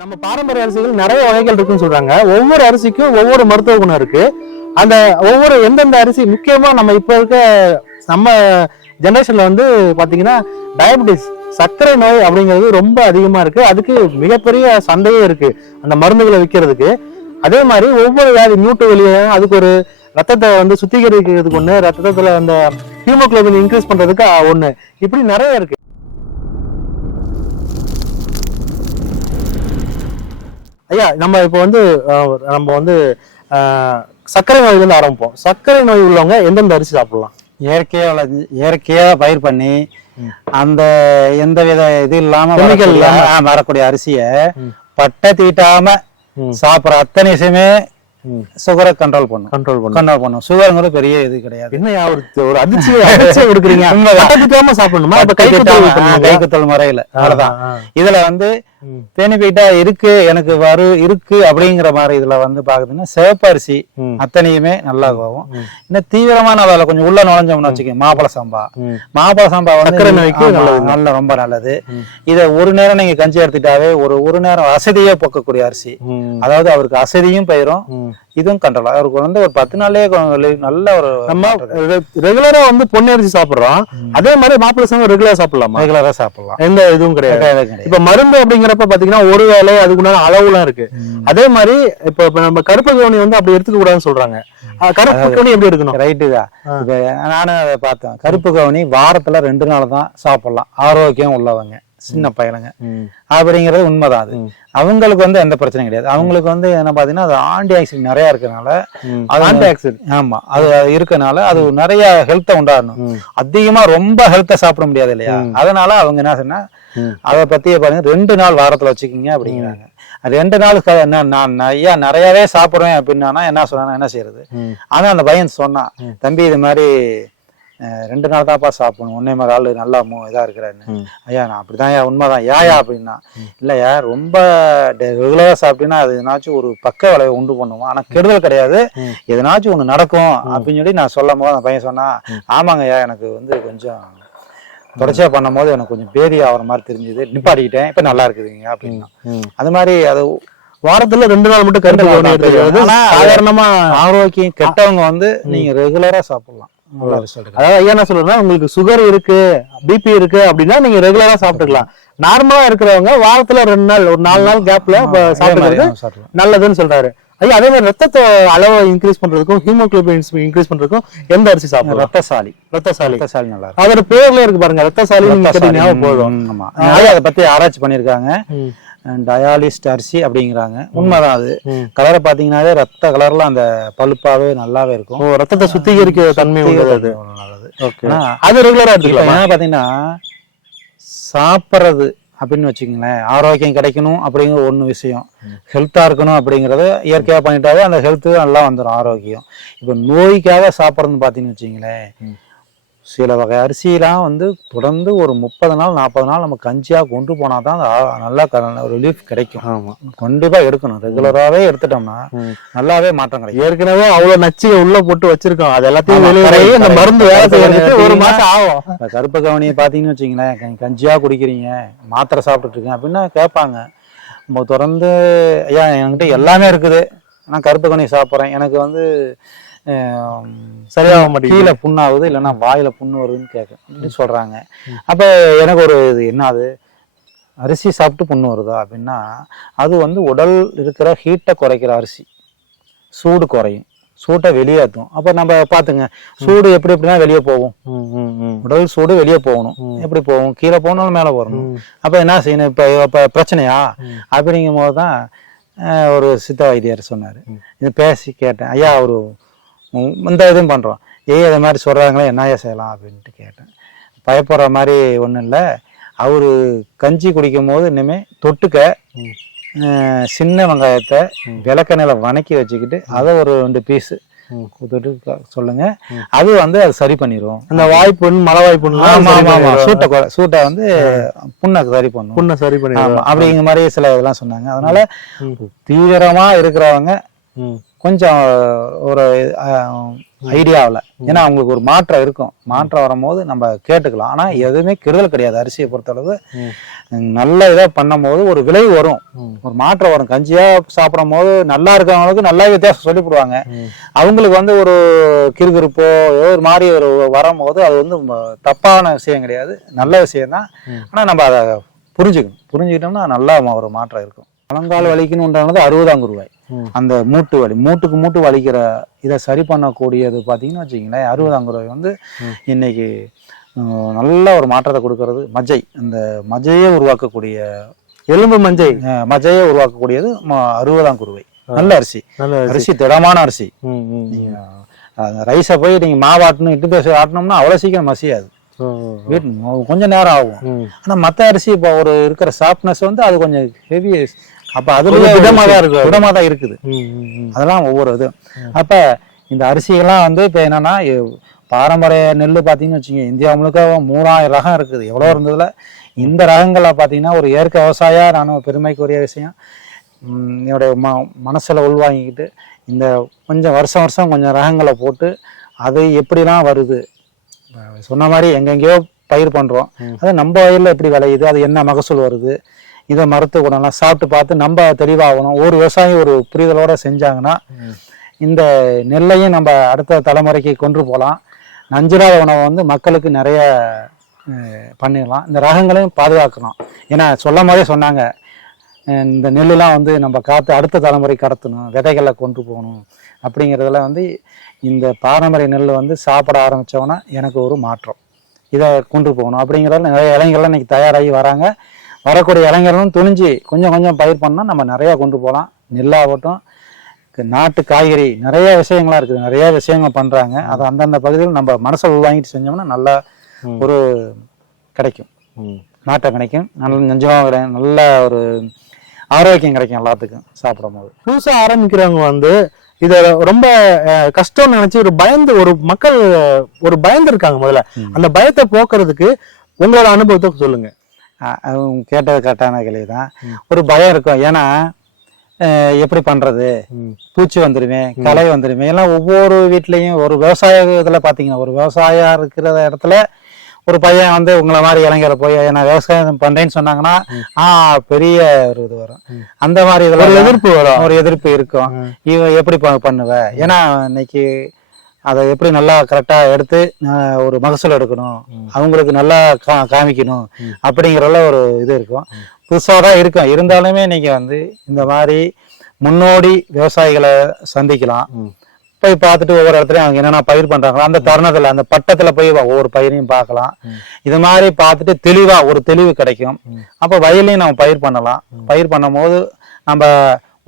நம்ம பாரம்பரிய அரிசிகள் நிறைய வகைகள் இருக்குன்னு சொல்றாங்க. ஒவ்வொரு அரிசிக்கும் ஒவ்வொரு மருத்துவ குணம் இருக்கு. அந்த ஒவ்வொரு எந்தெந்த அரிசி முக்கியமா நம்ம இப்ப இருக்க நம்ம ஜெனரேஷன்ல வந்து பாத்தீங்கன்னா டயபெட்டிஸ் சர்க்கரை நோய் அப்படிங்கிறது ரொம்ப அதிகமா இருக்கு. அதுக்கு மிகப்பெரிய சந்தையே இருக்கு அந்த மருந்துகளை விற்கிறதுக்கு. அதே மாதிரி ஒவ்வொரு வியாதி மூட்டு வலி அதுக்கு ஒரு ரத்தத்தை வந்து சுத்திகரிக்கிறதுக்கு ஒண்ணு, ரத்தத்துல அந்த ஹீமோகுளோபின் இன்க்ரீஸ் பண்றதுக்கு ஒண்ணு, இப்படி நிறைய இருக்கு. ஐயா நம்ம இப்போ வந்து சர்க்கரை நோயில இருந்து ஆரம்பிப்போம். சர்க்கரை நோய் உள்ளவங்க எந்தெந்த அரிசி சாப்பிடலாம்? இயற்கையா பயிர் பண்ணி அந்த எந்த வித இது இல்லாம வரக்கூடிய அரிசிய பட்டை தீட்டாம சாப்பிடுற அத்தனை விஷயமே சுகரை கண்ட்ரோல் பண்ணும். சுகருங்கிறது பெரிய இது கிடையாது. என்ன ஒரு அதிர்ச்சியை கொடுக்குறீங்க? சாப்பிடணுமா? கைக்குத்தல் முறையில அவ்வளவுதான். இதுல வந்து பெனிஃபிட்டா இருக்கு எனக்கு இருக்கு அப்படிங்கிற மாதிரி இதுல வந்து பாக்குதுன்னா சிவப்பரிசி அத்தனையுமே நல்லா போகும். இன்னும் தீவிரமான வேலை கொஞ்சம் உள்ள நுழைஞ்சோம்னு வச்சுக்கோங்க, மாப்பிள சம்பா வந்து நல்ல ரொம்ப நல்லது. இத ஒரு நேரம் நீங்க கஞ்சி எடுத்துட்டாவே ஒரு நேரம் அசதியே போக்கக்கூடிய அரிசி. அதாவது அவருக்கு அசதியும் பயிரும் இதுவும் கண்ட்ரோல். அவருக்கு வந்து ஒரு 10 நாளே நல்ல ஒரு நம்ம ரெகுலரா வந்து பொன்னி அரிசி சாப்பிடுறோம். அதே மாதிரி மாப்பிள சம்பா ரெகுலரா சாப்பிடலாம், எந்த இதுவும் கிடையாது. இப்ப மருந்து அப்படிங்கிறப்ப பாத்தீங்கன்னா ஒரு வேலை அதுக்குண்டான அளவுலாம் இருக்கு. அதே மாதிரி இப்ப நம்ம கருப்பு கவுனி வந்து அப்படி எடுத்துக்க கூடாதுன்னு சொல்றாங்க. கருப்பு கவுனி எப்படி எடுக்கணும்? ரைட்டு தான். இப்ப நானும் அதை பார்த்தேன். கருப்பு கவுனி வாரத்துல 2 நாள் தான் சாப்பிடலாம். ஆரோக்கியம் உள்ளவங்க சின்ன பையனுங்க அப்படிங்கிறது உண்மைதான். அது அவங்களுக்கு வந்து எந்த பிரச்சனையும் கிடையாது. அவங்களுக்கு வந்து என்ன பாத்தீங்கன்னா அது ஆன்டி ஆக்சிடென்ட் நிறைய இருக்கனால, ஆமா அது இருக்கனால அது நிறைய ஹெல்த்தை உண்டாடணும். அதிகமா ரொம்ப ஹெல்த்தை சாப்பிட முடியாது இல்லையா? அதனால அவங்க என்ன சொன்னா அதை பத்தியே பாருங்க 2 நாள் வாரத்துல வச்சுக்கிங்க அப்படிங்கிறாங்க. 2 நாள் நான் ஐயா நிறையவே சாப்பிடுறேன் அப்படின்னா என்ன சொன்னா என்ன செய்யறது? ஆனா அந்த பையன் சொன்னான், தம்பி இது மாதிரி 2 நாள் தான்ப்பா சாப்பிடணும், ஒன்னே மாதிரி ஆளு நல்லா இதா இருக்கிறாருன்னு. ஐயா நான் அப்படிதான் உண்மைதான் ஏயா அப்படின்னா, இல்லையா ரொம்ப ரெகுலரா சாப்பிட்டீங்கன்னா அது எதனாச்சும் ஒரு பக்க விளைவை உண்டு பண்ணுவோம், ஆனா கெடுதல் கிடையாது, எதனாச்சும் ஒண்ணு நடக்கும் அப்படின்னு சொல்லி நான் சொல்லும் போது அந்த பையன் சொன்னா, ஆமாங்க ஐயா எனக்கு வந்து கொஞ்சம் தொடர்ச்சியா பண்ணும் போது எனக்கு கொஞ்சம் பேதி ஆகிற மாதிரி தெரிஞ்சது, நிப்பாட்டிக்கிட்டேன், இப்ப நல்லா இருக்குதுங்க அப்படின்னா. அது மாதிரி அது வாரத்துல 2 நாள் மட்டும் கருப்பு சாதாரணமா ஆரோக்கியம் கெட்டவங்க வந்து நீங்க ரெகுலரா சாப்பிடலாம். அதாவது ஐயா என்ன சொல்றேன்னா, உங்களுக்கு சுகர் இருக்கு பிபி இருக்கு அப்படின்னா நீங்க ரெகுலரா சாப்பிட்டுக்கலாம். நார்மலா இருக்கிறவங்க வாரத்துல 2 நாள் ஒரு 4 நாள் கேப்ல சாப்பிடுறது நல்லதுன்னு சொல்றாரு. ஐயா அதே மாதிரி ரத்தத்தை அளவை இன்க்ரீஸ் பண்றதுக்கும் ஹீமோகுளோபின் இன்க்ரீஸ் பண்றதுக்கும் எந்த அரிசி சாப்பிடலாம்? ரத்தசாலி நல்லா இருக்கும். அதோட பேர்ல இருக்கு பாருங்க, ரத்தசாலி போதும். அதை பத்தி ஆராய்ச்சி பண்ணிருக்காங்க. டயாலிஸ்ட் அரிசி அப்படிங்கிறாங்க. உண்மைதான். அது கலரை பாத்தீங்கன்னாவே ரத்த கலர்ல அந்த பழுப்பாவே நல்லாவே இருக்கும். ரத்தத்தை சுத்திகரிக்க தன்மை உள்ளது. அது ரெகுலரா எடுத்துக்கலாம். ஏன்னா பாத்தீங்கன்னா சாப்பிட்றது அப்படின்னு வச்சுக்கோங்களேன், ஆரோக்கியம் கிடைக்கணும் அப்படிங்கிற ஒண்ணு விஷயம், ஹெல்த்தா இருக்கணும் அப்படிங்கறத இயற்கையா பண்ணிட்டாவே அந்த ஹெல்த் நல்லா வந்துடும், ஆரோக்கியம். இப்ப நோய்க்காக சாப்பிட்றதுன்னு பாத்தீங்கன்னு வச்சுக்கோங்களேன், சில வகை அரிசியெல்லாம் வந்து தொடர்ந்து ஒரு 30 நாள் 40 நாள் நம்ம கஞ்சியா கொண்டு போனாதான் நல்லா ரிலீஃப் கிடைக்கும். கண்டிப்பா எடுக்கணும். ரெகுலராவே எடுத்துட்டோம்னா நல்லாவே மாற்றம் கிடைக்கும். ஏற்கனவே அவ்வளவு நச்சு உள்ள போட்டு வச்சிருக்கோம், அது எல்லாத்தையும் மருந்து வேலை செய்யறதுக்கு 1 மாசம் ஆகும். கருப்பு கவனியை பாத்தீங்கன்னு வச்சுங்களேன், கஞ்சியா குடிக்கிறீங்க, மாத்திரை சாப்பிட்டுட்டு இருக்கேன் அப்படின்னா கேட்பாங்க. தொடர்ந்து ஐயா என்கிட்ட எல்லாமே இருக்குது, நான் கருப்பு கவனி சாப்பிட்றேன், எனக்கு வந்து சரியாக மாட்டேங்குது, கீழே புண்ணாகுது இல்லைன்னா வாயில புண்ணு வருதுன்னு கேட்க சொல்றாங்க. அப்ப எனக்கு ஒரு இது என்னது, அரிசி சாப்பிட்டு புண்ணு வருதா அப்படின்னா, அது வந்து உடல் இருக்கிற ஹீட்டை குறைக்கிற அரிசி, சூடு குறையும், சூட்டை வெளியேற்றும். அப்ப நம்ம பாத்துங்க, சூடு எப்படின்னா வெளியே போகும், உடல் சூடு வெளியே போகணும், எப்படி போகும், கீழே போனாலும் மேல வரணும். அப்ப என்ன செய்யணும், இப்ப பிரச்சனையா அப்படிங்கும் போதுதான் ஒரு சித்த வைத்தியர் சொன்னாரு. இது பேசி கேட்டேன், ஐயா ஒரு இந்த இதுவும் பண்றோம், அதை மாதிரி சொல்றாங்களே என்னையா செய்யலாம் அப்படின்ட்டு கேட்டேன். பயப்படுற மாதிரி ஒண்ணும் இல்லை, அவரு கஞ்சி குடிக்கும் போது இனிமே தொட்டுக்க சின்ன வெங்காயத்தை விளக்கெண்ணெயில வணக்கி வச்சுக்கிட்டு அதை ஒரு 2 பீஸ் தொட்டு சொல்லுங்க, அது வந்து அது சரி பண்ணிடும். அந்த வாய்ப்புண் மலவாய்ப்புண் சூட்டை வந்து புண்ணை சரி பண்ணும், புண்ணை சரி பண்ணி அப்படிங்கிற மாதிரி சில இதெல்லாம் சொன்னாங்க. அதனால தீவிரமா இருக்கிறவங்க கொஞ்சம் ஒரு ஐடியாவில். ஏன்னா அவங்களுக்கு ஒரு மாற்றம் இருக்கும், மாற்றம் வரும்போது நம்ம கேட்டுக்கலாம். ஆனால் எதுவுமே கெடுதல் கிடையாது. அரிசியை பொறுத்தளவு நல்ல இதாக பண்ணும் போது ஒரு விளைவு வரும், ஒரு மாற்றம் வரும். கஞ்சியா சாப்பிடும் போது நல்லா இருக்கிறவங்களுக்கு நல்லா வித்தியாசம் சொல்லிவிடுவாங்க. அவங்களுக்கு வந்து ஒரு கிறுகிறுப்போ ஏதோ ஒரு மாதிரி ஒரு வரும்போது அது வந்து தப்பான விஷயம் கிடையாது, நல்ல விஷயம்தான். ஆனால் நம்ம அதை புரிஞ்சுக்கிட்டோம்னா நல்லா ஒரு மாற்றம் இருக்கும். முழங்கால் வலிக்குன்னு உண்டானது 60 ரூபாய். அந்த மூட்டு வலி, மூட்டு வலிக்கிற இதை சரி பண்ணக்கூடியது பார்த்தீங்கன்னு வச்சுக்கிங்களேன், 60 ரூபாய் வந்து இன்னைக்கு நல்ல ஒரு மாற்றத்தை கொடுக்கறது மஜ்ஜை. அந்த மஜ்ஜையே உருவாக்கக்கூடிய எலும்பு மஜ்ஜையே உருவாக்கக்கூடியது 60 ரூபாய். நல்ல அரிசி, அரிசி திடமான அரிசி. நீங்க ரைஸை போய் நீங்க மாவாட்டணும், இட்டு பேச ஆட்டணும்னா அவ்வளவு சீக்கிரம் மசியாது, கொஞ்சம் நேரம் ஆகும். ஆனா மத்த அரிசி இப்போ ஒரு இருக்கிற சாஃப்ட்னஸ் வந்து அது கொஞ்சம் ஹெவி. அப்ப அதுல விடமா தான் இருக்குது. அதெல்லாம் ஒவ்வொரு இது. அப்ப இந்த அரிசிகள்லாம் வந்து இப்ப என்னன்னா, பாரம்பரிய நெல் பாத்தீங்கன்னு வச்சுங்க, இந்தியா முழுக்க 3000 ரகம் இருக்குது. எவ்வளவு இருந்ததுல இந்த ரகங்களை பாத்தீங்கன்னா ஒரு இயற்கை விவசாயியா நானும் பெருமைக்குரிய விஷயம் என்னுடைய மனசுல உள்வாங்கிக்கிட்டு இந்த கொஞ்சம் வருஷம் கொஞ்சம் ரகங்களை போட்டு அது எப்படிலாம் வருது, சொன்ன மாதிரி எங்கெங்கயோ பயிர் பண்றோம், அது நம்ம வயல்ல எப்படி விளையுது, அது என்ன மகசூல் வருது, இதை மருத்துவ குணம்லாம் சாப்பிட்டு பார்த்து நம்ம தெளிவாகணும். ஒரு விவசாயி ஒரு புரிதலோட செஞ்சாங்கன்னா இந்த நெல்லையும் நம்ம அடுத்த தலைமுறைக்கு கொண்டு போகலாம். நஞ்சிராத உணவை வந்து மக்களுக்கு நிறைய பண்ணிடலாம். இந்த ரகங்களையும் பாதுகாக்கணும். ஏன்னா சொல்ல மாதிரியே சொன்னாங்க, இந்த நெல்லுலாம் வந்து நம்ம காத்து அடுத்த தலைமுறை கடத்தணும், விதைகளை கொண்டு போகணும். அப்படிங்கிறதுல வந்து இந்த பாரம்பரிய நெல் வந்து சாப்பிட ஆரம்பித்தோன்னா எனக்கு ஒரு மாற்றம், இதை கொண்டு போகணும் அப்படிங்கிறதுல நிறைய இளைஞர்கள்லாம் இன்னைக்கு தயாராகி வராங்க. வரக்கூடிய இளைஞர்களும் துணிஞ்சு கொஞ்சம் கொஞ்சம் பயிர் பண்ணால் நம்ம நிறையா கொண்டு போகலாம். நெல்லாகட்டும், நாட்டு காய்கறி நிறைய விஷயங்கள்லாம் இருக்குது, நிறைய விஷயங்கள் பண்ணுறாங்க. அதை அந்தந்த பகுதியில் நம்ம மனசை உள்வாங்கிட்டு செஞ்சோம்னா நல்லா ஒரு கிடைக்கும், நாட்டம் கிடைக்கும், நல்ல நெஞ்சமாக கிடைக்கும், நல்ல ஒரு ஆரோக்கியம் கிடைக்கும் எல்லாத்துக்கும் சாப்பிடும் போது. புதுசாக ஆரம்பிக்கிறவங்க வந்து இத ரொம்ப கஷ்டம்னு நினைச்சு ஒரு மக்கள் பயந்து இருக்காங்க. முதல்ல அந்த பயத்தை போக்குறதுக்கு உங்களோட அனுபவத்தை சொல்லுங்க. கேட்டது கரெக்டான கேள்விதான். ஒரு பயம் இருக்கும். ஏன்னா எப்படி பண்றது, பூச்சி வந்துருமே, களை வந்துருமே, எல்லாம் ஒவ்வொரு வீட்லயும் ஒரு விவசாய இதுல பாத்தீங்கன்னா, ஒரு விவசாயம் இருக்கிற இடத்துல ஒரு பையன் வந்து உங்களை மாதிரி இளைஞரை போய் நான் விவசாயம் பண்றேன்னு சொன்னாங்கன்னா பெரிய ஒரு இது வரும். அந்த மாதிரி இதுல ஒரு எதிர்ப்பு இருக்கும். இவன் எப்படி பண்ணுவ, ஏன்னா இன்னைக்கு அதை எப்படி நல்லா கரெக்டா எடுத்து ஒரு மகசூல் எடுக்கணும், அவங்களுக்கு நல்லா காமிக்கணும் அப்படிங்கிறதுல ஒரு இது இருக்கும். புதுசாக தான் இருக்கும். இருந்தாலுமே இன்னைக்கு வந்து இந்த மாதிரி முன்னோடி விவசாயிகளை சந்திக்கலாம், போய் பார்த்துட்டு ஒவ்வொரு இடத்துலயும் அவங்க என்னென்ன பயிர் பண்றாங்களோ அந்த தருணத்துல அந்த பட்டத்துல போய் ஒவ்வொரு பயிரையும் பார்க்கலாம். இது மாதிரி பார்த்துட்டு தெளிவா ஒரு தெளிவு கிடைக்கும். அப்ப வயலையும் நம்ம பயிர் பண்ணலாம். பயிர் பண்ணும் போது நம்ம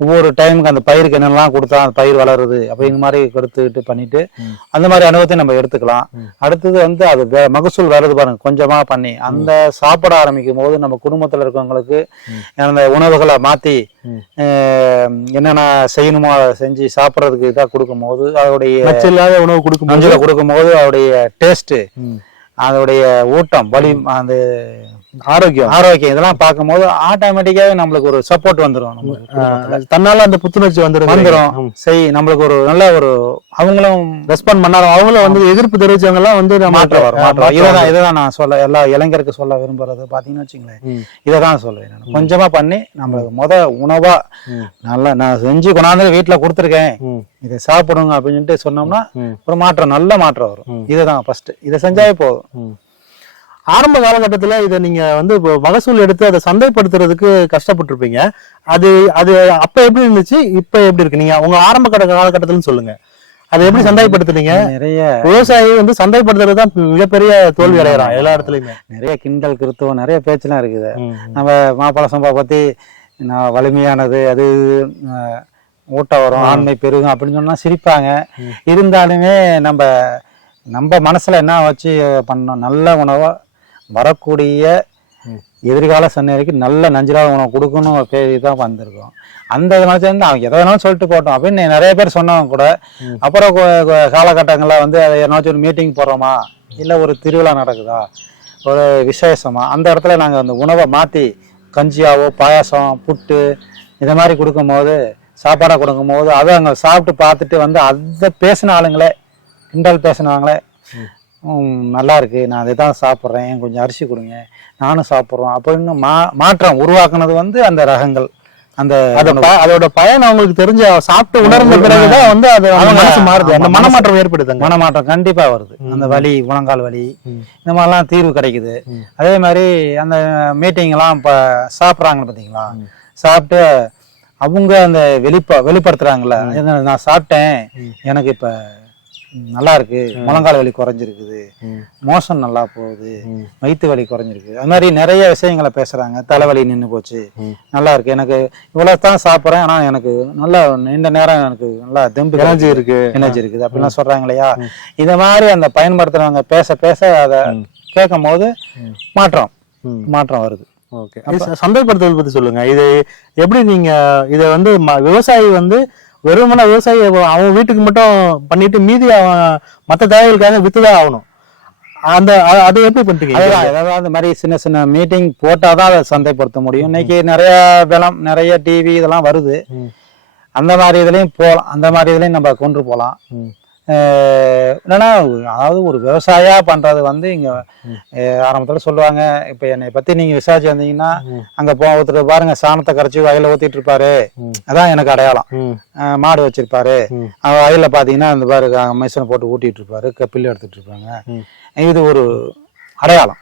ஒவ்வொரு டைமுக்கு அந்த பயிருக்கு என்னெல்லாம் கொடுத்தா அந்த பயிர் வளருது அப்படிங்கிற மாதிரி கொடுத்துட்டு பண்ணிட்டு அந்த மாதிரி அனுபவத்தையும் நம்ம எடுத்துக்கலாம். அடுத்தது வந்து அது மகசூல் வருது பாருங்க, கொஞ்சமா பண்ணி அந்த சாப்பிட ஆரம்பிக்கும் போது நம்ம குடும்பத்துல இருக்கவங்களுக்கு அந்த உணவுகளை மாத்தி என்னென்ன செய்யணுமோ அதை செஞ்சு சாப்பிட்றதுக்கு இதாக கொடுக்கும் போது அதோடைய உணவு கொடுக்கும் போது அதோடைய டேஸ்ட், அதோடைய ஊட்டம், வலி, அந்த ஆரோக்கியம் இதெல்லாம் பார்க்கும்போது ஆட்டோமேட்டிக்காவே நம்மளுக்கு ஒரு சப்போர்ட் வந்துடும். தன்னால அந்த புத்துணர்ச்சி வந்துடும். சரி, நம்மளுக்கு ஒரு நல்ல ஒரு அவங்களும் ரெஸ்பாண்ட் பண்ணாலும் அவங்களும் வந்து எதிர்ப்பு தெரிவிச்சவங்க எல்லாம் வந்து மாற்றம் வரும். இதைதான் நான் எல்லா இளைஞருக்கு சொல்ல விரும்புறது பாத்தீங்கன்னு வச்சுங்களேன். இதைதான் சொல்லுவேன் நான். கொஞ்சமா பண்ணி நம்மளுக்கு உணவா நல்லா நான் செஞ்சு கொண்டாந்து வீட்டுல கொடுத்துருக்கேன், இதை சாப்பிடுங்க அப்படின்னு சொன்னோம்னா ஒரு மாற்றம், நல்ல மாற்றம் வரும். இதுதான் ஃபர்ஸ்ட், இதை செஞ்சாவே போதும். ஆரம்ப காலகட்டத்துல இதை நீங்க வந்து மகசூல் எடுத்து அதை சந்தைப்படுத்துறதுக்கு கஷ்டப்பட்டு இருப்பீங்க. அது அப்ப எப்படி இருந்துச்சு, இப்ப எப்படி இருக்கு? நீங்க உங்க ஆரம்ப காலகட்டத்துல சொல்லுங்க, அதை எப்படி சந்தைப்படுத்துறீங்க? நிறைய விவசாயி வந்து சந்தைப்படுத்துறது தான் மிகப்பெரிய தோல்வி அடைகிறான் எல்லா இடத்துலயுமே. நிறைய கிண்டல் கிருத்துவம் நிறைய பேச்செல்லாம் இருக்குது. நம்ம மாப்பழ சம்பா பத்தி வலிமையானது, அது ஊட்ட வரும், ஆண்மை பெருகும் அப்படின்னு சொன்னா சிரிப்பாங்க. இருந்தாலுமே நம்ம மனசுல என்ன வச்சு பண்ணோம், நல்ல உணவா வரக்கூடிய எதிர்கால சன்னதிக்கு நல்ல நஞ்சிலாத உணவு கொடுக்கணும் தான் வந்திருக்கோம். அந்த மாதிரி வந்து அவங்க எதை வேணாலும் சொல்லிட்டு போட்டோம் அப்படின்னு நிறைய பேர் சொன்னவங்க கூட. அப்புறம் காலகட்டங்களில் வந்து அதை என்னாச்சும் ஒரு மீட்டிங் போடுறோமா, இல்லை ஒரு திருவிழா நடக்குதா, ஒரு விசேஷமா, அந்த இடத்துல நாங்கள் அந்த உணவை மாற்றி கஞ்சியாவோ பாயாசம் புட்டு இதை மாதிரி கொடுக்கும் போது, சாப்பாடாக கொடுக்கும் போது அதை அங்கே சாப்பிட்டு பார்த்துட்டு வந்து அதை பேசின ஆளுங்களே கிண்டல் பேசினவங்களே நல்லா இருக்கு, நான் அதை தான் சாப்பிட்றேன், கொஞ்சம் அரிசி கொடுங்க, நானும் சாப்பிட்றோம் அப்படின்னு மாற்றம் உருவாக்குனது வந்து அந்த ரகங்கள். அந்த அதோட பயன் அவங்களுக்கு தெரிஞ்ச சாப்பிட்டு உணர்ந்த பிறகுதான் வந்து அது மனசு மாறுது, அந்த மனமாற்றம் ஏற்படுது. மனமாற்றம் கண்டிப்பா வருது. அந்த வலி, முழங்கால் வலி, இந்த மாதிரிலாம் தீர்வு கிடைக்குது. அதே மாதிரி அந்த மீட்டிங் எல்லாம் இப்ப சாப்பிட்றாங்க பாத்தீங்களா, சாப்பிட்டு அவங்க அந்த வெளிப்படுத்துறாங்கல்ல, நான் சாப்பிட்டேன், எனக்கு இப்ப நல்லா இருக்கு, முழங்கால் வலி குறைஞ்சிருக்குது, மோஷன் நல்லா போகுது, வயிற்று வலி குறைஞ்சிருக்கு, அது மாதிரி நிறைய விஷயங்களை பேசுறாங்க. தலைவலி நின்று போச்சு, நல்லா இருக்கு, எனக்கு இவ்வளவுதான் சாப்பிட்றேன், ஆனா எனக்கு நல்லா நீண்ட நேரம் எனக்கு நல்லா தெம்பு எனர்ஜி இருக்குது அப்படிலாம் சொல்றாங்க இல்லையா. இத மாதிரி அந்த பயன்படுத்துறவங்க பேச பேச அதை கேட்கும் போது மாற்றம் வருது. ஓகே, சந்தைப்படுத்துதல் பத்தி சொல்லுங்க. இது எப்படி நீங்க இதை வந்து விவசாயி வந்து வெறுமன விவசாயி அவன் வீட்டுக்கு மட்டும் பண்ணிட்டு மீதி அவன் மற்ற தேவைகளுக்காக வித்துதான் ஆகணும், அதை எப்படி பண்றீங்க? அதாவது அந்த மாதிரி சின்ன சின்ன மீட்டிங் போட்டாதான் அதை சந்தைப்படுத்த முடியும். இன்னைக்கு நிறைய டிவி இதெல்லாம் வருது, அந்த மாதிரி இதுலயும் போகலாம், அந்த மாதிரி இதுலயும் நம்ம கொண்டு போகலாம். என்னன்னா அதாவது ஒரு விவசாயியா பண்றது வந்து இங்க ஆரம்பத்துல சொல்லுவாங்க, இப்ப என்னை பத்தி நீங்க விசாரிச்சு வந்தீங்கன்னா அங்க ஒருத்தர் பாருங்க சாணத்தை கரைச்சி வயல ஊத்திட்டு இருப்பாரு, அதான் எனக்கு அடையாளம். மாடு வச்சிருப்பாரு, வயல்ல பாத்தீங்கன்னா அந்த பாரு மெஷினை போட்டு ஊட்டிட்டு இருப்பாரு, பில்லு எடுத்துட்டு இருப்பாங்க, இது ஒரு அடையாளம்.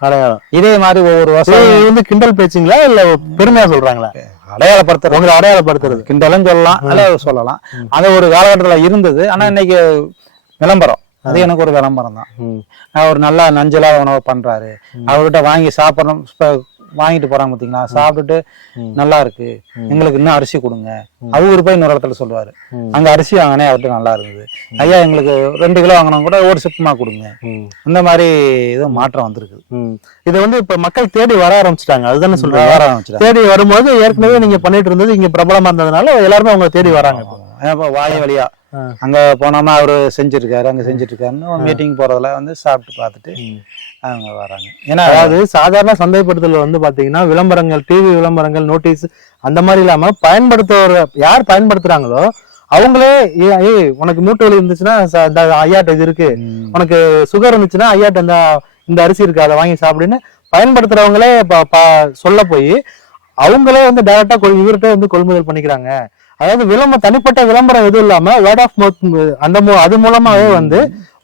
இதே மாதிரி ஒவ்வொரு விவசாயம் வந்து கிண்டல் பேச்சுங்களா இல்ல பெருமையா சொல்றாங்களா? அடையாளப்படுத்துறது கிண்டலும் சொல்லலாம், அல்ல சொல்லலாம். அது ஒரு காலகட்டத்துல இருந்தது. ஆனா இன்னைக்கு விளம்பரம், அது எனக்கு ஒரு விளம்பரம் தான். ஒரு நல்லா நஞ்சலா உணவு பண்றாரு, அவர்கிட்ட வாங்கி சாப்பிடணும், வாங்கிட்டு போறாங்க பாத்தீங்களா, சாப்பிட்டுட்டு நல்லா இருக்கு, எங்களுக்கு இன்னும் அரிசி கொடுங்க, அவரு போய் இன்னொரு இடத்துல சொல்லுவாரு, அங்க அரிசி வாங்கினே அவர்கிட்ட நல்லா இருந்தது, ஐயா எங்களுக்கு 2 கிலோ வாங்கினா கூட ஒரு சிப்பமா கொடுங்க. இந்த மாதிரி இது மாற்றம் வந்திருக்கு. இதை வந்து இப்ப மக்கள் தேடி வர ஆரம்பிச்சிட்டாங்க, அதுதானே சொல்றாங்க. தேடி வரும்போது ஏற்கனவே நீங்க பண்ணிட்டு இருந்தது இங்க பிரபலமா இருந்ததுனால எல்லாருமே அவங்க தேடி வராங்க. வாய வழியா அங்க போனோம்னா அவரு செஞ்சிருக்காரு, அங்க செஞ்சுட்டு இருக்காருன்னு மீட்டிங் போறதுல வந்து சாப்பிட்டு பார்த்துட்டு அவங்க வராங்க. ஏன்னா அதாவது சாதாரண சந்தைப்படுத்தல் வந்து பாத்தீங்கன்னா விளம்பரங்கள், டிவி விளம்பரங்கள், நோட்டீஸ் அந்த மாதிரி இல்லாம யார் பயன்படுத்துறாங்களோ அவங்களே உனக்கு மூட்டு வலி இருந்துச்சுன்னா ஐயாட்ட இது இருக்கு, உனக்கு சுகர் இருந்துச்சுன்னா ஐயாட்ட இந்த அரிசி இருக்கு, அதை வாங்கி சாப்பிடுன்னு பயன்படுத்துறவங்களே சொல்ல போய் அவங்களே வந்து டைரக்டா இவர்கிட்ட வந்து கொள்முதல் பண்ணிக்கிறாங்க. அதாவது தனிப்பட்ட விளம்பரம் எதுவும் இல்லாம வேர்ட் ஆஃப் மவுத் அது மூலமாவே வந்து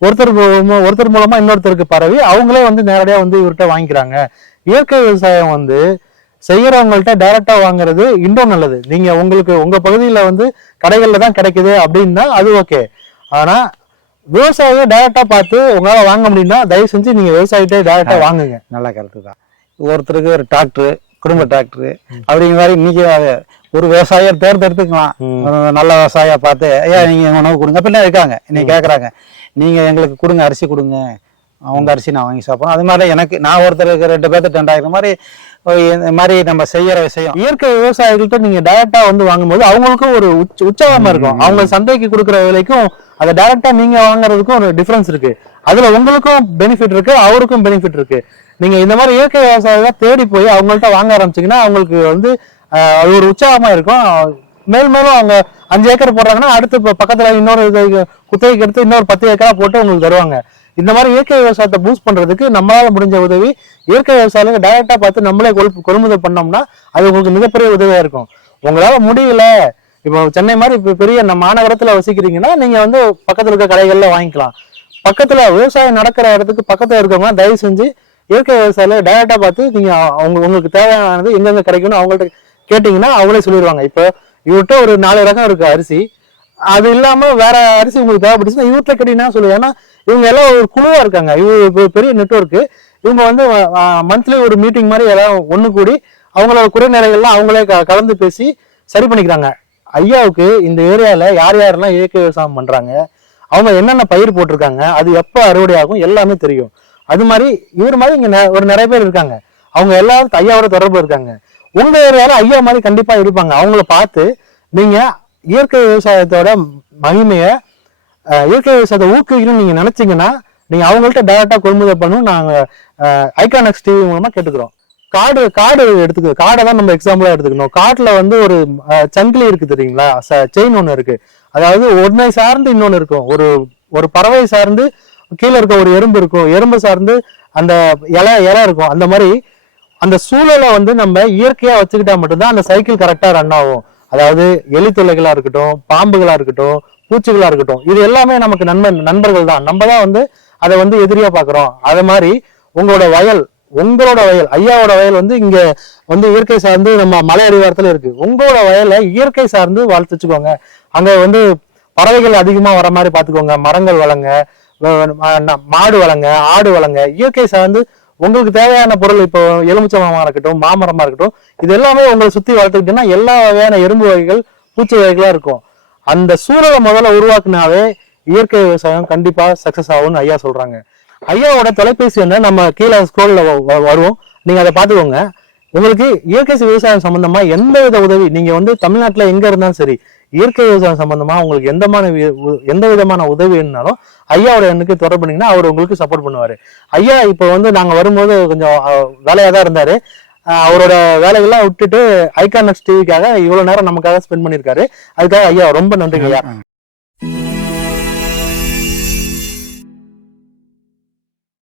ஒருத்தர் மூலமா இன்னொருத்தருக்கு பரவி அவங்களே வந்து நேரடியா வந்து இவர்கிட்ட வாங்கிக்கிறாங்க. இயற்கை விவசாயம் வந்து செய்யறவங்கள்ட்ட டைரக்டா வாங்குறது இன்னும் நல்லது. நீங்க உங்க பகுதியில வந்து கடைகள்ல தான் கிடைக்குது அப்படின்னா அது ஓகே. ஆனா விவசாயியை டைரக்டா பார்த்து உங்களால வாங்க முடியும்னா தயவு செஞ்சு நீங்க விவசாயிட்டே டைரக்டா வாங்குங்க. நல்லா கரெக்டு தான். ஒருத்தருக்கு ஒரு டிராக்டர், குடும்ப டிராக்டர் அப்படிங்கிற மாதிரி இன்னைக்கு ஒரு விவசாயியை தேர்ந்தெடுத்துக்கலாம். நல்ல விவசாயியா பார்த்து ஐயா நீங்க உணவு கொடுங்க அப்படிலாம் இருக்காங்க. இன்னைக்கு கேட்கறாங்க, நீங்க எங்களுக்கு கொடுங்க, அரிசி கொடுங்க, அவங்க அரிசி நான் வாங்கி சாப்பிடணும். அது மாதிரி எனக்கு நான் ஒருத்தருக்கு 2 பேர்த்து 2,000 மாதிரி நம்ம செய்யற விஷயம். இயற்கை விவசாயிகள்கிட்ட நீங்க டைரக்டா வந்து வாங்கும்போது அவங்களுக்கும் ஒரு உற்சாகமா இருக்கும். அவங்க சந்தைக்கு கொடுக்குற விலைக்கும் அதை டைரக்டா நீங்க வாங்குறதுக்கும் ஒரு டிஃபரன்ஸ் இருக்கு. அதுல உங்களுக்கும் பெனிஃபிட் இருக்கு, அவருக்கும் பெனிஃபிட் இருக்கு. நீங்க இந்த மாதிரி இயற்கை விவசாயிகளை தேடி போய் அவங்கள்ட்ட வாங்க ஆரம்பிச்சீங்கன்னா அவங்களுக்கு வந்து அது ஒரு உற்சாகமா இருக்கும். மேலும் அவங்க 5 ஏக்கர் போடுறாங்கன்னா அடுத்து பக்கத்துல இன்னொரு குத்தகைக்கு எடுத்து இன்னொரு 10 ஏக்கரா போட்டு உங்களுக்கு தருவாங்க. இந்த மாதிரி இயற்கை விவசாயத்தை பூஸ்ட் பண்றதுக்கு நம்மளால முடிஞ்ச உதவி இயற்கை விவசாயிகளை டைரக்டா பார்த்து நம்மளே கொள்முதல் பண்ணோம்னா அது உங்களுக்கு மிகப்பெரிய உதவியா இருக்கும். உங்களால முடியல, இப்போ சென்னை மாதிரி பெரிய மாநகரத்துல வசிக்கிறீங்கன்னா நீங்க வந்து பக்கத்துல இருக்க கடைகள்ல வாங்கிக்கலாம். பக்கத்துல விவசாயம் நடக்கிற இடத்துக்கு பக்கத்துல இருக்கவங்க தயவு செஞ்சு இயற்கை விவசாயில டைரக்டா பார்த்து நீங்க உங்களுக்கு தேவையானது எங்கெங்க கிடைக்கும்னு அவங்கள்ட்ட கேட்டீங்கன்னா அவங்களே சொல்லிடுவாங்க. இப்போ இவர்கிட்ட ஒரு 4 ரகம் இருக்கு அரிசி, அது இல்லாம வேற அரிசி உங்களுக்கு தேவைப்பட்டுச்சுன்னா இவர்கிட்ட கேட்டீங்கன்னா சொல்லுவாங்க. ஏன்னா இவங்க எல்லாம் ஒரு குழுவா இருக்காங்க, இவங்க பெரிய நெட்வொர்க். இவங்க வந்து மந்த்லி ஒரு மீட்டிங் மாதிரி எல்லாம் ஒண்ணு கூடி அவங்களோட குறைநிறைகள்லாம் அவங்களே கலந்து பேசி சரி பண்ணிக்கிறாங்க. ஐயாவுக்கு இந்த ஏரியால யாரெல்லாம் இயற்கை விவசாயம் பண்றாங்க, அவங்க என்னென்ன பயிர் போட்டிருக்காங்க, அது எப்ப அறுவடை ஆகும் எல்லாமே தெரியும். அது மாதிரி இவர் மாதிரி இங்க ஒரு நிறைய பேர் இருக்காங்க, அவங்க எல்லாரும் ஐயாவோட தொடர்பு இருக்காங்க. உங்க ஏரியால ஐயா மாதிரி கண்டிப்பா இருப்பாங்க. அவங்கள பார்த்து நீங்க இயற்கை விவசாயத்தோட மகிமைய, இயற்கை விவசாயத்தை ஊக்குவிக்கணும்னு நீங்க நினைச்சீங்கன்னா நீங்க அவங்கள்ட்ட டைரக்டா கொள்முதல் பண்ணணும். நாங்க ஐகானெக்ஸ் டிவி மூலமா கேட்டுக்கிறோம். காடு எடுத்துக்கணும். காடை தான் நம்ம எக்ஸாம்பிளா எடுத்துக்கணும். காட்டுல வந்து ஒரு சங்கிலி இருக்கு தெரியுங்களா, செயின் ஒண்ணு இருக்கு. அதாவது ஒன்னை சார்ந்து இன்னொன்னு இருக்கும். ஒரு ஒரு பறவை சார்ந்து கீழே இருக்க ஒரு எறும்பு இருக்கும், எறும்பு சார்ந்து அந்த இலை இருக்கும். அந்த மாதிரி அந்த சூழலை வந்து நம்ம இயற்கையா வச்சுக்கிட்டா மட்டும்தான் அந்த சைக்கிள் கரெக்டா ரன் ஆகும். அதாவது எலித்தொல்லைகளா இருக்கட்டும், பாம்புகளா இருக்கட்டும், பூச்சிகளா இருக்கட்டும், இது எல்லாமே நமக்கு நண்பர்கள் தான். நம்ம தான் வந்து அதை வந்து எதிரியா பாக்குறோம். அது மாதிரி உங்களோட வயல் ஐயாவோட வயல் வந்து இங்க வந்து இயற்கை சார்ந்து நம்ம மலை அடிவாரத்துல இருக்கு. உங்களோட வயலை இயற்கை சார்ந்து வளர்த்துச்சுக்கோங்க. அங்க வந்து பறவைகள் அதிகமா வர மாதிரி பாத்துக்கோங்க, மரங்கள் வளங்க, மாடு வளங்க, ஆடு வளங்க, இயற்கை சார்ந்து உங்களுக்கு தேவையான பொருள், இப்போ எலுமிச்சை மரமா இருக்கட்டும், மாமரமா இருக்கட்டும், இது எல்லாமே உங்களை சுத்தி வளர்த்துக்கிட்டீங்கன்னா எல்லா வகையான எறும்பு வகைகள், பூச்சி வகைகளா இருக்கும். அந்த சூழலை முதல்ல உருவாக்குனாவே இயற்கை விவசாயம் கண்டிப்பா சக்சஸ் ஆகும்னு ஐயா சொல்றாங்க. ஐயாவோட தொலைபேசி வந்து நம்ம கீழே ஸ்க்ரோல்ல வரும், நீங்க அதை பாத்துக்கோங்க. உங்களுக்கு இயற்கை விவசாயம் சம்பந்தமா எந்த வித உதவி, நீங்க வந்து தமிழ்நாட்டுல எங்க இருந்தாலும் சரி, இயற்கை விவசாயம் சம்பந்தமா உங்களுக்கு எந்த விதமான உதவி இருந்தாலும் ஐயாவோட எண்ணுக்கு தொடர்பு பண்ணீங்கன்னா அவர் உங்களுக்கு சப்போர்ட் பண்ணுவாரு. ஐயா இப்போ வந்து நாங்க வரும்போது கொஞ்சம் வேலையா தான் இருந்தாரு. அவரோட வேலைகள்லாம் விட்டுட்டு ஐகான் நெக்ஸ்ட் டிவிக்காக இவ்வளவு நேரம் நமக்காக ஸ்பெண்ட் பண்ணிருக்காரு. அதுக்காக ஐயா ரொம்ப நன்றிங்க ஐயா.